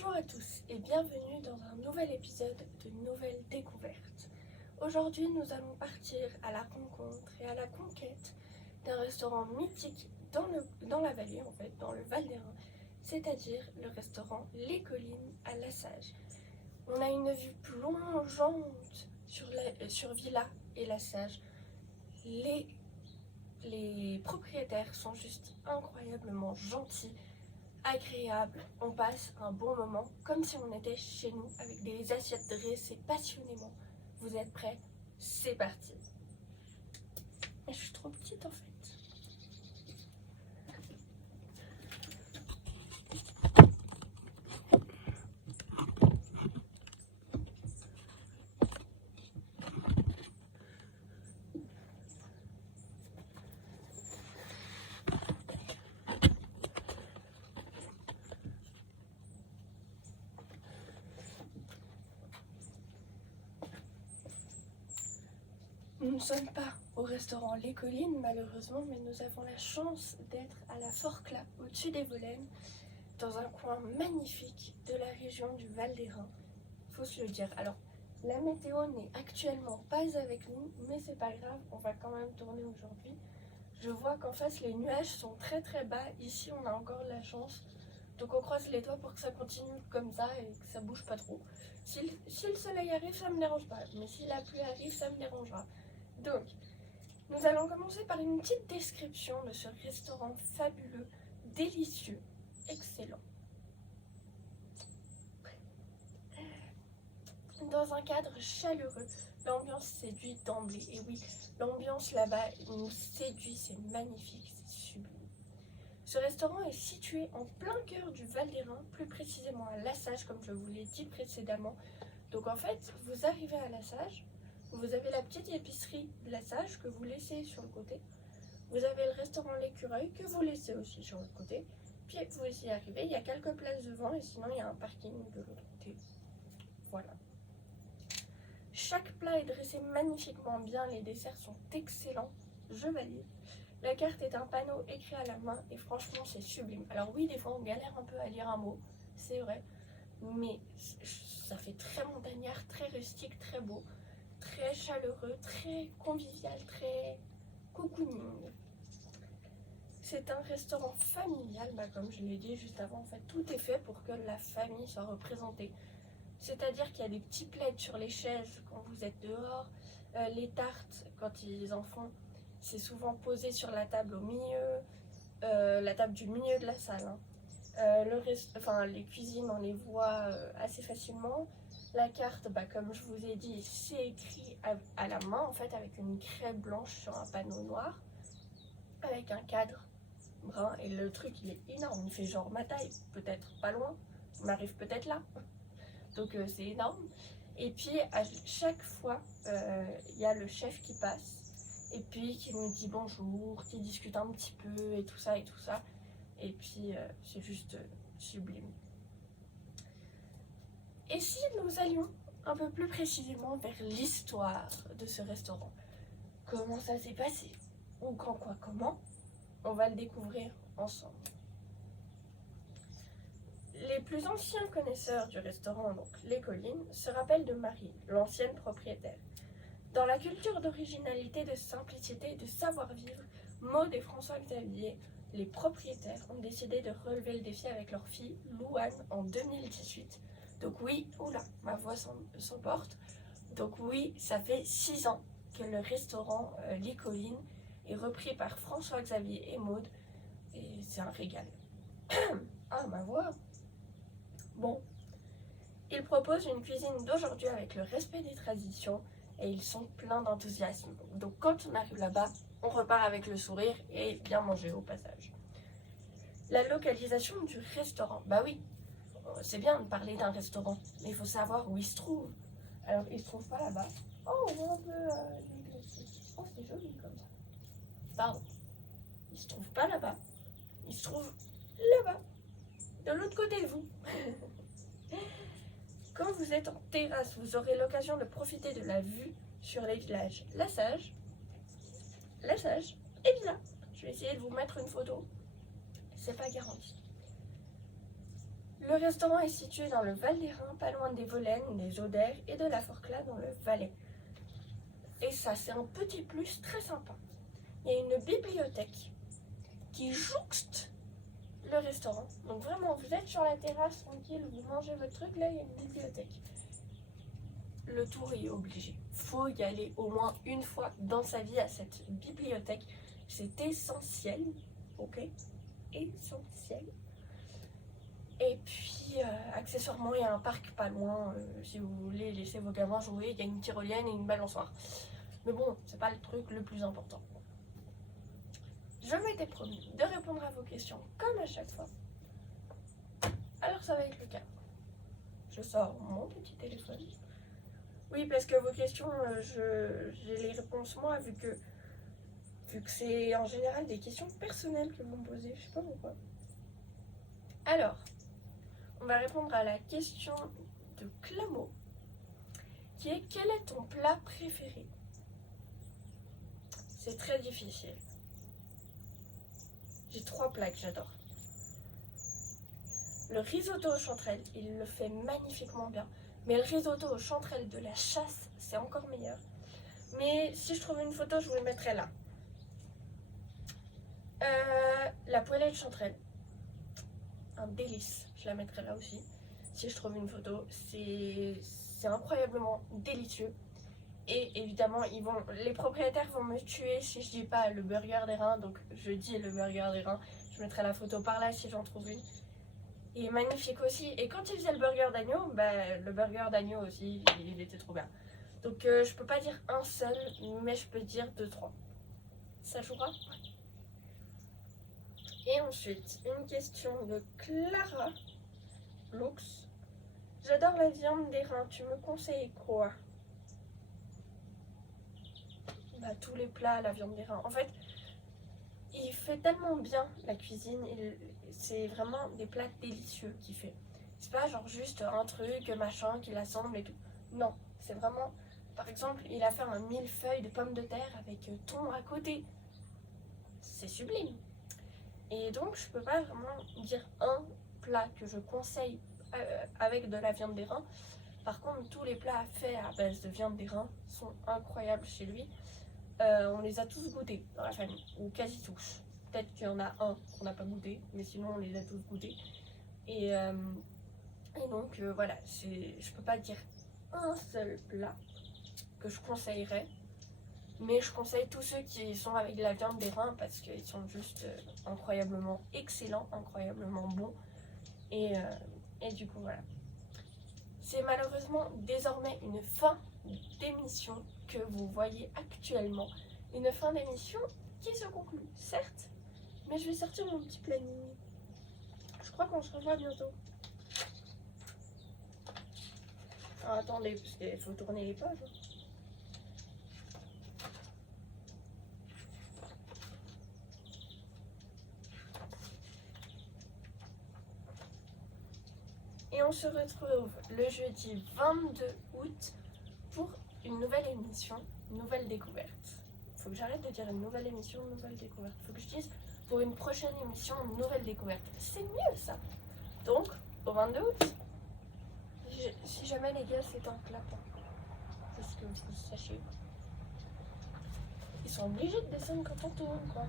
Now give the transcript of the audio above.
Bonjour à tous et bienvenue dans un nouvel épisode de Nouvelles Découvertes. Aujourd'hui, nous allons partir à la rencontre et à la conquête d'un restaurant mythique dans la vallée, dans le Val d'Airain, c'est-à-dire le restaurant Les Collines à Lassage. On a une vue plongeante sur Villa et Lassage. Les propriétaires sont juste incroyablement gentils, agréable, on passe un bon moment comme si on était chez nous avec des assiettes dressées passionnément. Vous êtes prêts? C'est parti. Mais je suis trop petite en fait. Nous ne sommes pas au restaurant Les Collines malheureusement, mais nous avons la chance d'être à la Forclaz, au-dessus des Volaines, dans un coin magnifique de la région du Val d'Airain. Faut se le dire. Alors, la météo n'est actuellement pas avec nous, mais c'est pas grave, on va quand même tourner aujourd'hui. Je vois qu'en face les nuages sont très très bas, ici on a encore de la chance. Donc on croise les doigts pour que ça continue comme ça et que ça bouge pas trop. Si le soleil arrive, ça me dérange pas, mais si la pluie arrive, ça me dérangera. Donc, nous allons commencer par une petite description de ce restaurant fabuleux, délicieux, excellent. Dans un cadre chaleureux, l'ambiance séduit d'emblée. Et oui, l'ambiance là-bas nous séduit, c'est magnifique, c'est sublime. Ce restaurant est situé en plein cœur du Val d'Airain, plus précisément à Lassage, comme je vous l'ai dit précédemment. Donc en fait, vous arrivez à Lassage, vous avez la petite épicerie de Lassage que vous laissez sur le côté. Vous avez le restaurant L'Écureuil que vous laissez aussi sur le côté. Puis vous y arrivez, il y a quelques places devant et sinon il y a un parking de l'autre côté. Voilà. Chaque plat est dressé magnifiquement bien, les desserts sont excellents, je valide. La carte est un panneau écrit à la main et franchement c'est sublime. Alors oui, des fois on galère un peu à lire un mot, c'est vrai, mais ça fait très montagnard, très rustique, très beau, très chaleureux, très convivial, très cocooning. C'est un restaurant familial, comme je l'ai dit juste avant, en fait tout est fait pour que la famille soit représentée. C'est-à-dire qu'il y a des petits plaids sur les chaises quand vous êtes dehors, les tartes quand ils en font, c'est souvent posé sur la table au milieu, la table du milieu de la salle. Les cuisines, on les voit assez facilement. La carte, comme je vous ai dit, c'est écrit à la main, en fait, avec une craie blanche sur un panneau noir, avec un cadre brun. Et le truc, il est énorme, il fait genre ma taille, peut-être pas loin, il m'arrive peut-être là. Donc c'est énorme. Et puis à chaque fois, il y a le chef qui passe et puis qui nous dit bonjour, qui discute un petit peu et tout ça et tout ça. Et puis c'est juste sublime. Et si nous allions un peu plus précisément vers l'histoire de ce restaurant, comment ça s'est passé, ou quand, quoi, comment, on va le découvrir ensemble. Les plus anciens connaisseurs du restaurant, donc Les Collines, se rappellent de Marie, l'ancienne propriétaire. Dans la culture d'originalité, de simplicité et de savoir-vivre, Maud et François-Xavier, les propriétaires, ont décidé de relever le défi avec leur fille Louane en 2018. Donc oui, oula, ma voix s'emporte. Donc oui, ça fait 6 ans que le restaurant Les Collines est repris par François-Xavier et Maud. Et c'est un régal. Ah, ma voix. Bon, ils proposent une cuisine d'aujourd'hui avec le respect des traditions et ils sont pleins d'enthousiasme. Donc quand on arrive là-bas, on repart avec le sourire et bien manger au passage. La localisation du restaurant, oui, c'est bien de parler d'un restaurant, mais il faut savoir où il se trouve. Alors il se trouve pas là-bas. Oh, on voit un peu l'église. Oh, c'est joli comme ça. Pardon. Il se trouve pas là-bas. Il se trouve là-bas, de l'autre côté de vous. Quand vous êtes en terrasse, vous aurez l'occasion de profiter de la vue sur les villages Lassage et Villa. Je vais essayer de vous mettre une photo, c'est pas garanti. Le restaurant est situé dans le Val d'Airain, pas loin des Volaines, des Odères et de la Forclaz dans le Valais. Et ça, c'est un petit plus très sympa. Il y a une bibliothèque qui jouxte le restaurant. Donc vraiment, vous êtes sur la terrasse, tranquille, vous mangez votre truc, là, il y a une bibliothèque. Le tour est obligé. Faut y aller au moins une fois dans sa vie à cette bibliothèque. C'est essentiel, ok? Essentiel. Et puis, accessoirement, il y a un parc pas loin. Si vous voulez laisser vos gamins jouer, il y a une tyrolienne et une balançoire. Mais bon, c'est pas le truc le plus important. Je m'étais promis de répondre à vos questions comme à chaque fois. Alors ça va être le cas. Je sors mon petit téléphone. Oui, parce que vos questions, j'ai les réponses moi, vu que c'est en général des questions personnelles que vous me posez. Je sais pas pourquoi. Alors, on va répondre à la question de Clamo, qui est: quel est ton plat préféré? C'est très difficile. J'ai 3 plats que j'adore. Le risotto aux chanterelles, il le fait magnifiquement bien. Mais le risotto aux chanterelles de la Chasse, c'est encore meilleur. Mais si je trouve une photo, je vous le mettrai là. La poêlée de chanterelles, un délice. Je la mettrai là aussi. Si je trouve une photo, c'est incroyablement délicieux. Et évidemment, les propriétaires vont me tuer si je dis pas le burger des reins. Donc je dis le burger des reins. Je mettrai la photo par là si j'en trouve une. Il est magnifique aussi. Et quand il faisait le burger d'agneau, le burger d'agneau aussi, il était trop bien. Donc je peux pas dire un seul, mais je peux dire 2-3. Ça jouera. Et ensuite, une question de Clara Lux. J'adore la viande des reins. Tu me conseilles quoi? Tous les plats à la viande des reins. En fait, il fait tellement bien la cuisine. C'est vraiment des plats délicieux qu'il fait. C'est pas genre juste un truc, machin, qu'il assemble et tout. Non, c'est vraiment... Par exemple, il a fait un millefeuille de pommes de terre avec thon à côté. C'est sublime. Et donc, je peux pas vraiment dire un plat que je conseille avec de la viande des reins. Par contre, tous les plats faits à base de viande des reins sont incroyables chez lui. On les a tous goûtés dans la famille, ou quasi tous. Peut-être qu'il y en a un qu'on n'a pas goûté, mais sinon on les a tous goûtés. Et donc voilà, je peux pas dire un seul plat que je conseillerais, mais je conseille tous ceux qui sont avec de la viande des reins parce qu'ils sont juste incroyablement excellents, incroyablement bons. Et du coup voilà. C'est malheureusement désormais une fin d'émission que vous voyez actuellement. Une fin d'émission qui se conclut, certes, mais je vais sortir mon petit planning. Je crois qu'on se revoit bientôt. Alors, attendez, parce qu'il faut tourner les pages. Et on se retrouve le jeudi 22 août pour une nouvelle émission, une nouvelle découverte. Faut que j'arrête de dire une nouvelle émission, une nouvelle découverte. Faut que je dise pour une prochaine émission, une nouvelle découverte. C'est mieux ça. Donc, au 22 août, si jamais les gars c'est un clapant, juste que vous sachiez. Ils sont obligés de descendre quand on tourne quoi.